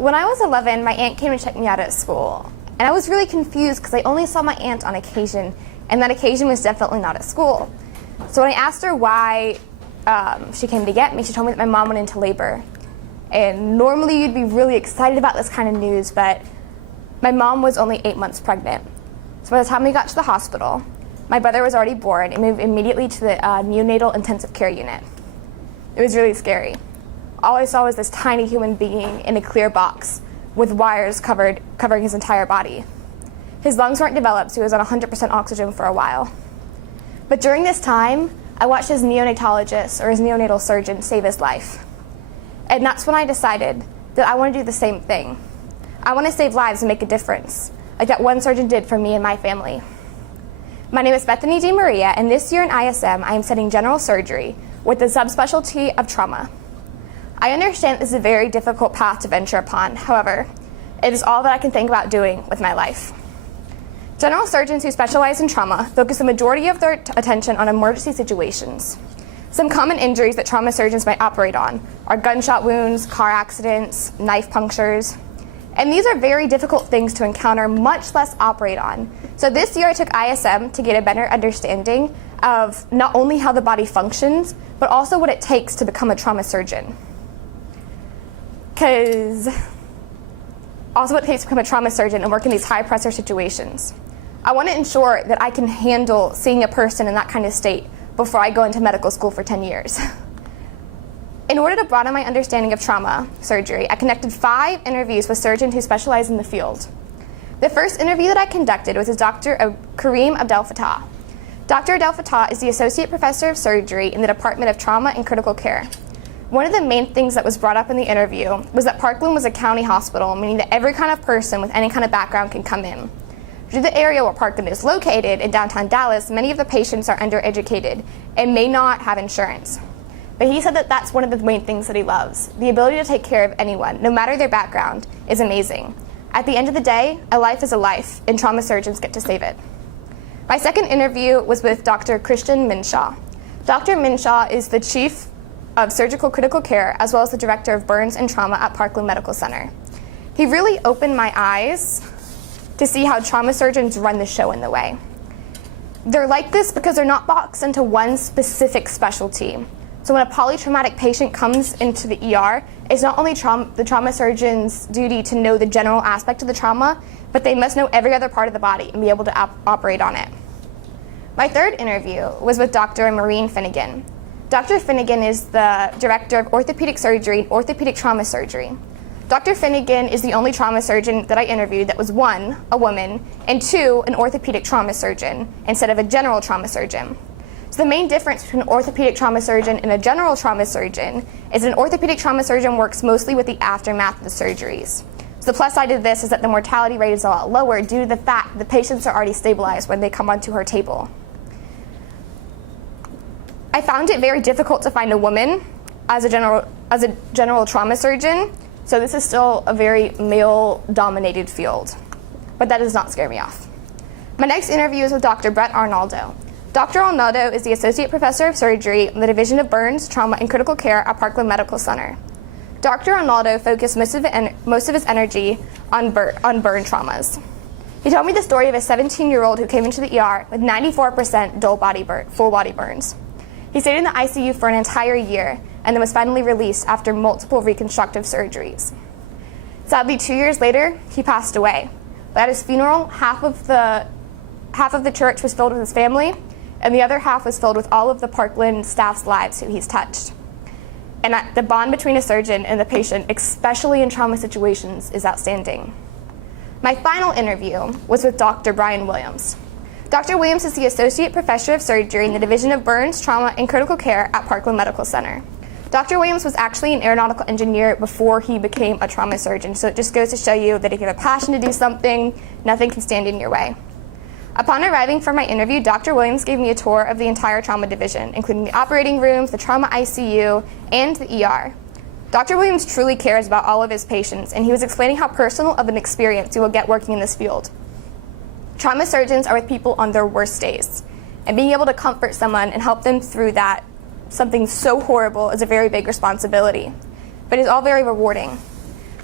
When I was 11, my aunt came to check me out at school. And I was really confused because I only saw my aunt on occasion, and that occasion was definitely not at school. So when I asked her why she came to get me, she told me that my mom went into labor. And normally you'd be really excited about this kind of news, but my mom was only 8 months pregnant. So by the time we got to the hospital, my brother was already born and moved immediately to the neonatal intensive care unit. It was really scary. All I saw was this tiny human being in a clear box with wires covering his entire body. His lungs weren't developed, so he was on 100% oxygen for a while. But during this time, I watched his neonatologist, or his neonatal surgeon, save his life. And that's when I decided that I want to do the same thing. I want to save lives and make a difference, like that one surgeon did for me and my family. My name is Bethany Maria, and this year in ISM, I am studying general surgery with the subspecialty of trauma. I understand this is a very difficult path to venture upon. However, it is all that I can think about doing with my life. General surgeons who specialize in trauma focus the majority of their attention on emergency situations. Some common injuries that trauma surgeons might operate on are gunshot wounds, car accidents, knife punctures. And these are very difficult things to encounter, much less operate on. So this year I took ISM to get a better understanding of not only how the body functions, but also what it takes to become a trauma surgeon. Also what it takes to become a trauma surgeon and work in these high pressure situations. I want to ensure that I can handle seeing a person in that kind of state before I go into medical school for 10 years. In order to broaden my understanding of trauma surgery, I conducted 5 interviews with surgeons who specialize in the field. The first interview that I conducted was with Dr. Kareem Abdel Fattah. Dr. Abdel Fattah is the Associate Professor of Surgery in the Department of Trauma and Critical Care. One of the main things that was brought up in the interview was that Parkland was a county hospital, meaning that every kind of person with any kind of background can come in. Due to the area where Parkland is located in downtown Dallas, many of the patients are undereducated and may not have insurance. But he said that that's one of the main things that he loves. The ability to take care of anyone, no matter their background, is amazing. At the end of the day, a life is a life, and trauma surgeons get to save it. My second interview was with Dr. Christian Minshaw. Dr. Minshaw is the Chief of Surgical Critical Care, as well as the Director of Burns and Trauma at Parkland Medical Center. He really opened my eyes to see how trauma surgeons run the show in the way. They're like this because they're not boxed into one specific specialty. So when a polytraumatic patient comes into the ER, it's not only the trauma surgeon's duty to know the general aspect of the trauma, but they must know every other part of the body and be able to operate on it. My third interview was with Dr. Maureen Finnegan. Dr. Finnegan is the Director of Orthopedic Surgery and Orthopedic Trauma Surgery. Dr. Finnegan is the only trauma surgeon that I interviewed that was 1, a woman, and 2, an orthopedic trauma surgeon, instead of a general trauma surgeon. So the main difference between an orthopedic trauma surgeon and a general trauma surgeon is an orthopedic trauma surgeon works mostly with the aftermath of the surgeries. So the plus side of this is that the mortality rate is a lot lower due to the fact the patients are already stabilized when they come onto her table. I found it very difficult to find a woman as a general trauma surgeon, so this is still a very male-dominated field, but that does not scare me off. My next interview is with Dr. Brett Arnaldo. Dr. Arnaldo is the Associate Professor of Surgery in the Division of Burns, Trauma, and Critical Care at Parkland Medical Center. Dr. Arnaldo focused most of his energy on burn traumas. He told me the story of a 17-year-old who came into the ER with 94% full body burns. He stayed in the ICU for an entire year and then was finally released after multiple reconstructive surgeries. Sadly, 2 years later, he passed away. But at his funeral, half of the church was filled with his family, and the other half was filled with all of the Parkland staff's lives who he's touched. And the bond between a surgeon and the patient, especially in trauma situations, is outstanding. My final interview was with Dr. Brian Williams. Dr. Williams is the Associate Professor of Surgery in the Division of Burns, Trauma, and Critical Care at Parkland Medical Center. Dr. Williams was actually an aeronautical engineer before he became a trauma surgeon, so it just goes to show you that if you have a passion to do something, nothing can stand in your way. Upon arriving for my interview, Dr. Williams gave me a tour of the entire trauma division, including the operating rooms, the trauma ICU, and the ER. Dr. Williams truly cares about all of his patients, and he was explaining how personal of an experience you will get working in this field. Trauma surgeons are with people on their worst days, and being able to comfort someone and help them through that, something so horrible, is a very big responsibility. But it's all very rewarding.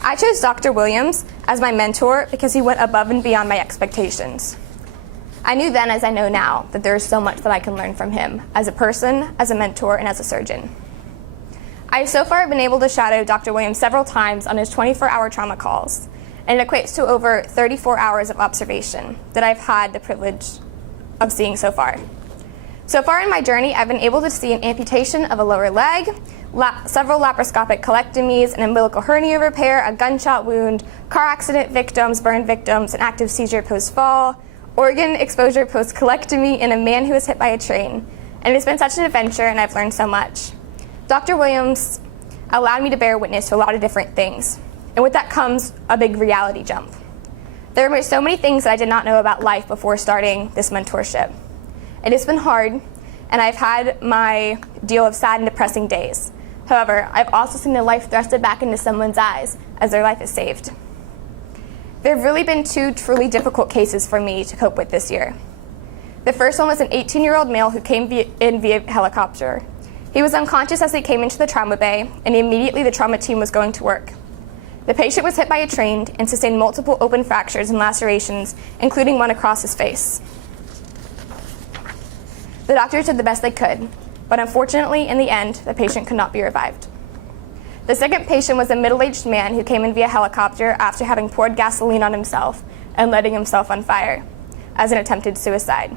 I chose Dr. Williams as my mentor because he went above and beyond my expectations. I knew then, as I know now, that there is so much that I can learn from him as a person, as a mentor, and as a surgeon. I have so far been able to shadow Dr. Williams several times on his 24-hour trauma calls, and it equates to over 34 hours of observation that I've had the privilege of seeing so far. So far in my journey, I've been able to see an amputation of a lower leg, several laparoscopic colectomies, an umbilical hernia repair, a gunshot wound, car accident victims, burn victims, an active seizure post-fall, organ exposure post-colectomy, and a man who was hit by a train. And it's been such an adventure, and I've learned so much. Dr. Williams allowed me to bear witness to a lot of different things, and with that comes a big reality jump. There were so many things that I did not know about life before starting this mentorship. It has been hard, and I've had my deal of sad and depressing days. However, I've also seen the life thrusted back into someone's eyes as their life is saved. There have really been two truly difficult cases for me to cope with this year. The first one was an 18-year-old male who came in via helicopter. He was unconscious as he came into the trauma bay, and immediately the trauma team was going to work. The patient was hit by a train and sustained multiple open fractures and lacerations, including one across his face. The doctors did the best they could, but unfortunately, in the end, the patient could not be revived. The second patient was a middle-aged man who came in via helicopter after having poured gasoline on himself and lighting himself on fire as an attempted suicide.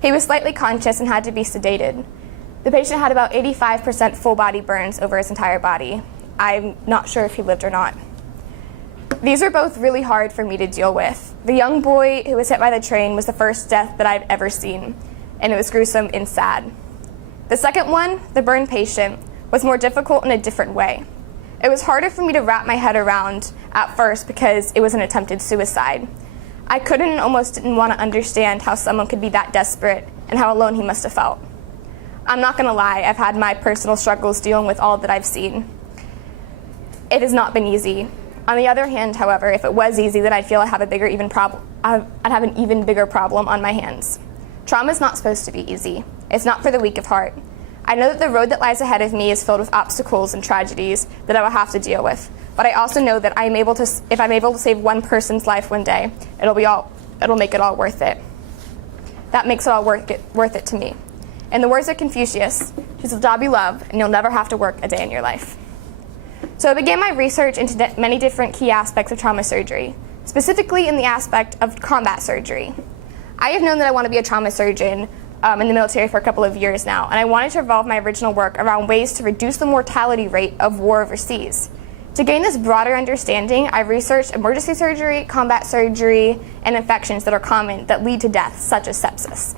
He was slightly conscious and had to be sedated. The patient had about 85% full-body burns over his entire body. I'm not sure if he lived or not. These were both really hard for me to deal with. The young boy who was hit by the train was the first death that I've ever seen, and it was gruesome and sad. The second one, the burn patient, was more difficult in a different way. It was harder for me to wrap my head around at first because it was an attempted suicide. I couldn't and almost didn't want to understand how someone could be that desperate and how alone he must have felt. I'm not going to lie, I've had my personal struggles dealing with all that I've seen. It has not been easy. On the other hand, however, if it was easy, then I'd feel I'd have an even bigger problem on my hands. Trauma is not supposed to be easy. It's not for the weak of heart. I know that the road that lies ahead of me is filled with obstacles and tragedies that I will have to deal with. But I also know that if I'm able to save one person's life one day, it'll make it all worth it. That makes it all worth it to me. In the words of Confucius, choose the job you love, and you'll never have to work a day in your life. So I began my research into many different key aspects of trauma surgery, specifically in the aspect of combat surgery. I have known that I want to be a trauma surgeon in the military for a couple of years now, and I wanted to revolve my original work around ways to reduce the mortality rate of war overseas. To gain this broader understanding, I researched emergency surgery, combat surgery, and infections that are common that lead to death, such as sepsis.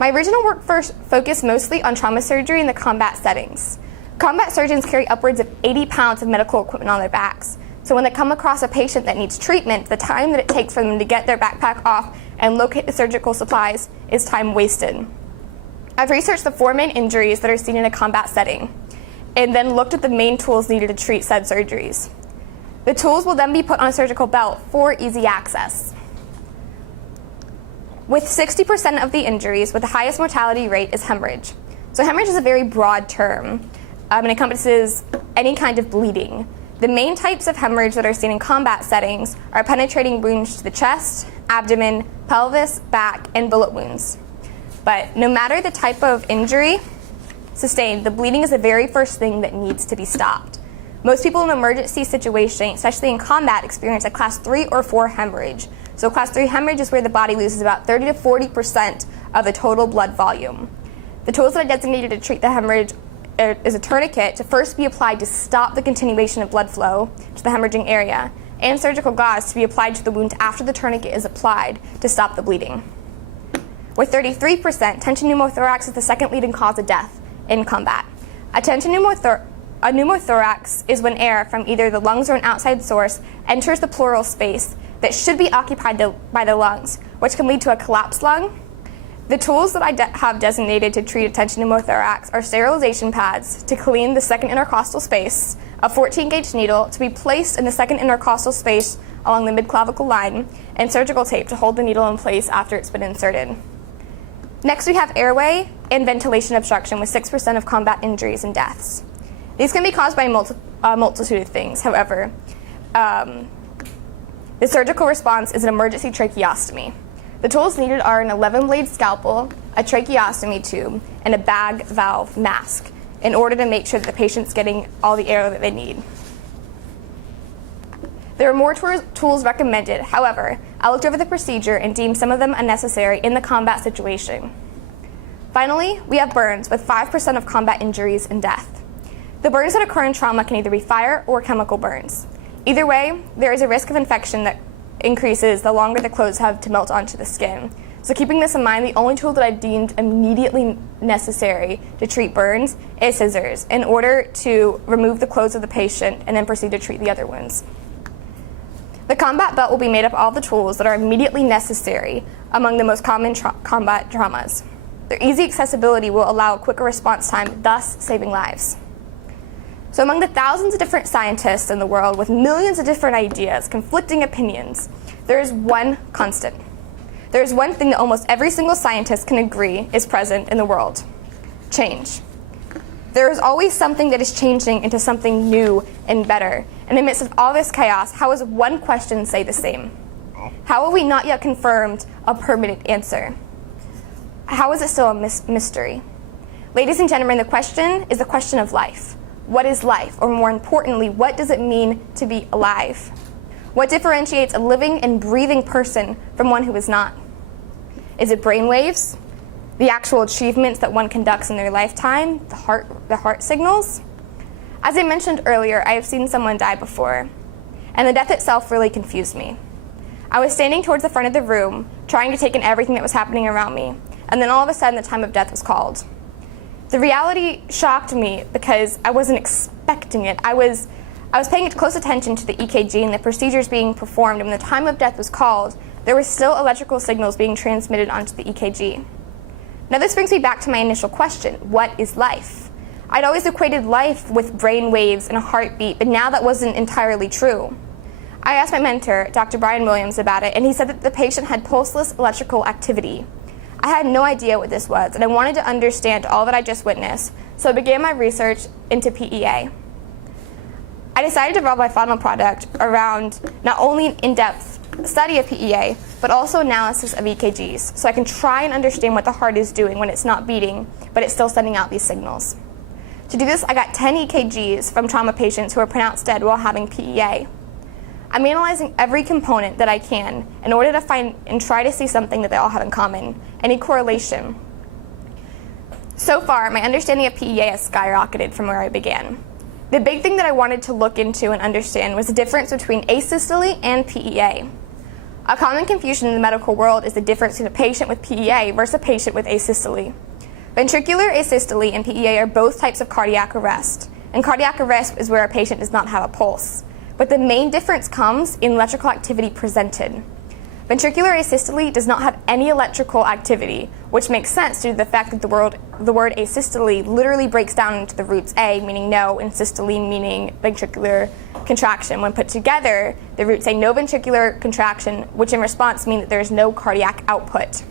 My original work first focused mostly on trauma surgery in the combat settings. Combat surgeons carry upwards of 80 pounds of medical equipment on their backs, so when they come across a patient that needs treatment, the time that it takes for them to get their backpack off and locate the surgical supplies is time wasted. I've researched the 4 main injuries that are seen in a combat setting, and then looked at the main tools needed to treat said surgeries. The tools will then be put on a surgical belt for easy access. With 60% of the injuries with the highest mortality rate is hemorrhage. So hemorrhage is a very broad term, and encompasses any kind of bleeding. The main types of hemorrhage that are seen in combat settings are penetrating wounds to the chest, abdomen, pelvis, back, and bullet wounds. But no matter the type of injury sustained, the bleeding is the very first thing that needs to be stopped. Most people in an emergency situation, especially in combat, experience a class 3 or 4 hemorrhage. So class 3 hemorrhage is where the body loses about 30 to 40% of the total blood volume. The tools that are designated to treat the hemorrhage is a tourniquet to first be applied to stop the continuation of blood flow to the hemorrhaging area, and surgical gauze to be applied to the wound after the tourniquet is applied to stop the bleeding. With 33%, tension pneumothorax is the second leading cause of death in combat. A pneumothorax is when air from either the lungs or an outside source enters the pleural space that should be occupied by the lungs, which can lead to a collapsed lung. The tools that I have designated to treat a tension pneumothorax are sterilization pads to clean the second intercostal space, a 14-gauge needle to be placed in the second intercostal space along the mid-clavicle line, and surgical tape to hold the needle in place after it's been inserted. Next, we have airway and ventilation obstruction with 6% of combat injuries and deaths. These can be caused by a multitude of things, however. The surgical response is an emergency tracheostomy. The tools needed are an 11-blade scalpel, a tracheostomy tube, and a bag valve mask in order to make sure that the patient's getting all the air that they need. There are more tools recommended. However, I looked over the procedure and deemed some of them unnecessary in the combat situation. Finally, we have burns with 5% of combat injuries and death. The burns that occur in trauma can either be fire or chemical burns. Either way, there is a risk of infection that increases the longer the clothes have to melt onto the skin. So keeping this in mind, the only tool that I deemed immediately necessary to treat burns is scissors in order to remove the clothes of the patient and then proceed to treat the other wounds. The combat belt will be made up of all the tools that are immediately necessary among the most common combat traumas. Their easy accessibility will allow a quicker response time, thus saving lives. So among the thousands of different scientists in the world with millions of different ideas, conflicting opinions, there is one constant. There is one thing that almost every single scientist can agree is present in the world: change. There is always something that is changing into something new and better. In the midst of all this chaos, how does one question say the same? How have we not yet confirmed a permanent answer? How is it still a mystery? Ladies and gentlemen, the question is the question of life. What is life? Or more importantly, what does it mean to be alive? What differentiates a living and breathing person from one who is not? Is it brainwaves? The actual achievements that one conducts in their lifetime? The heart signals? As I mentioned earlier, I have seen someone die before, and the death itself really confused me. I was standing towards the front of the room, trying to take in everything that was happening around me, and then all of a sudden the time of death was called. The reality shocked me because I wasn't expecting it. I was paying close attention to the EKG and the procedures being performed, and when the time of death was called, there were still electrical signals being transmitted onto the EKG. Now this brings me back to my initial question: what is life? I'd always equated life with brain waves and a heartbeat, but now that wasn't entirely true. I asked my mentor, Dr. Brian Williams, about it, and he said that the patient had pulseless electrical activity. I had no idea what this was, and I wanted to understand all that I just witnessed, so I began my research into PEA. I decided to develop my final product around not only an in-depth study of PEA, but also analysis of EKGs, so I can try and understand what the heart is doing when it's not beating, but it's still sending out these signals. To do this, I got 10 EKGs from trauma patients who were pronounced dead while having PEA. I'm analyzing every component that I can in order to find and try to see something that they all have in common, any correlation. So far, my understanding of PEA has skyrocketed from where I began. The big thing that I wanted to look into and understand was the difference between asystole and PEA. A common confusion in the medical world is the difference between a patient with PEA versus a patient with asystole. Ventricular asystole and PEA are both types of cardiac arrest, and cardiac arrest is where a patient does not have a pulse. But the main difference comes in electrical activity presented. Ventricular asystole does not have any electrical activity, which makes sense due to the fact that the word asystole literally breaks down into the roots A, meaning no, and systole, meaning ventricular contraction. When put together, the roots say no ventricular contraction, which in response mean that there is no cardiac output.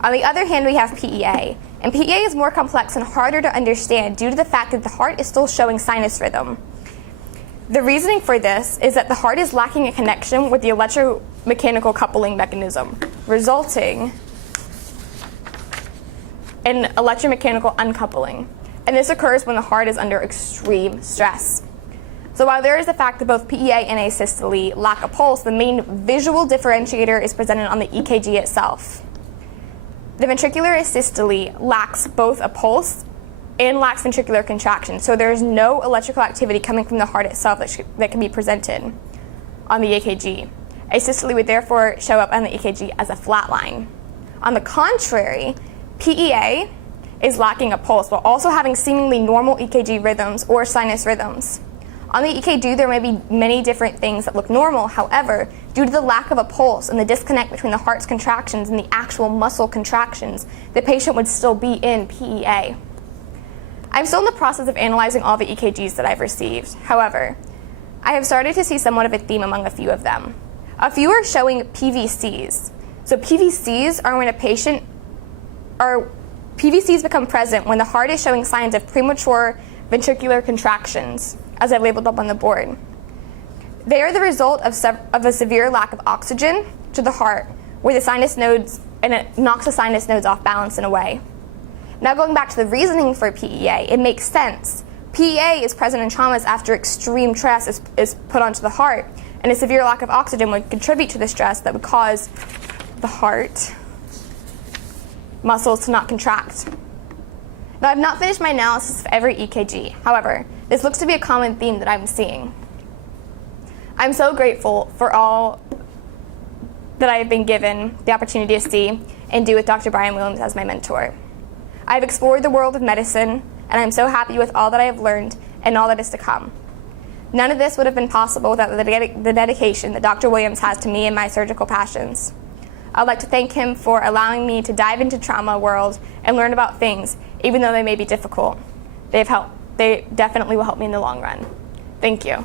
On the other hand, we have PEA, and PEA is more complex and harder to understand due to the fact that the heart is still showing sinus rhythm. The reasoning for this is that the heart is lacking a connection with the electromechanical coupling mechanism, resulting in electromechanical uncoupling. And this occurs when the heart is under extreme stress. So while there is the fact that both PEA and asystole lack a pulse, the main visual differentiator is presented on the EKG itself. The ventricular asystole lacks both a pulse and lacks ventricular contraction, so there is no electrical activity coming from the heart itself that can be presented on the EKG. Asystole would therefore show up on the EKG as a flat line. On the contrary, PEA is lacking a pulse while also having seemingly normal EKG rhythms or sinus rhythms. On the EKG, there may be many different things that look normal. However, due to the lack of a pulse and the disconnect between the heart's contractions and the actual muscle contractions, the patient would still be in PEA. I'm still in the process of analyzing all the EKGs that I've received. However, I have started to see somewhat of a theme among a few of them. A few are showing PVCs. So PVCs are when PVCs become present when the heart is showing signs of premature ventricular contractions, as I've labeled up on the board. They are the result of a severe lack of oxygen to the heart, where the sinus nodes, and it knocks the sinus nodes off balance in a way. Now going back to the reasoning for PEA, it makes sense. PEA is present in traumas after extreme stress is put onto the heart, and a severe lack of oxygen would contribute to the stress that would cause the heart muscles to not contract. Now, I've not finished my analysis of every EKG. However, this looks to be a common theme that I'm seeing. I'm so grateful for all that I have been given the opportunity to see and do with Dr. Brian Williams as my mentor. I've explored the world of medicine, and I'm so happy with all that I have learned and all that is to come. None of this would have been possible without the dedication that Dr. Williams has to me and my surgical passions. I'd like to thank him for allowing me to dive into trauma world and learn about things, even though they may be difficult. They definitely will help me in the long run. Thank you.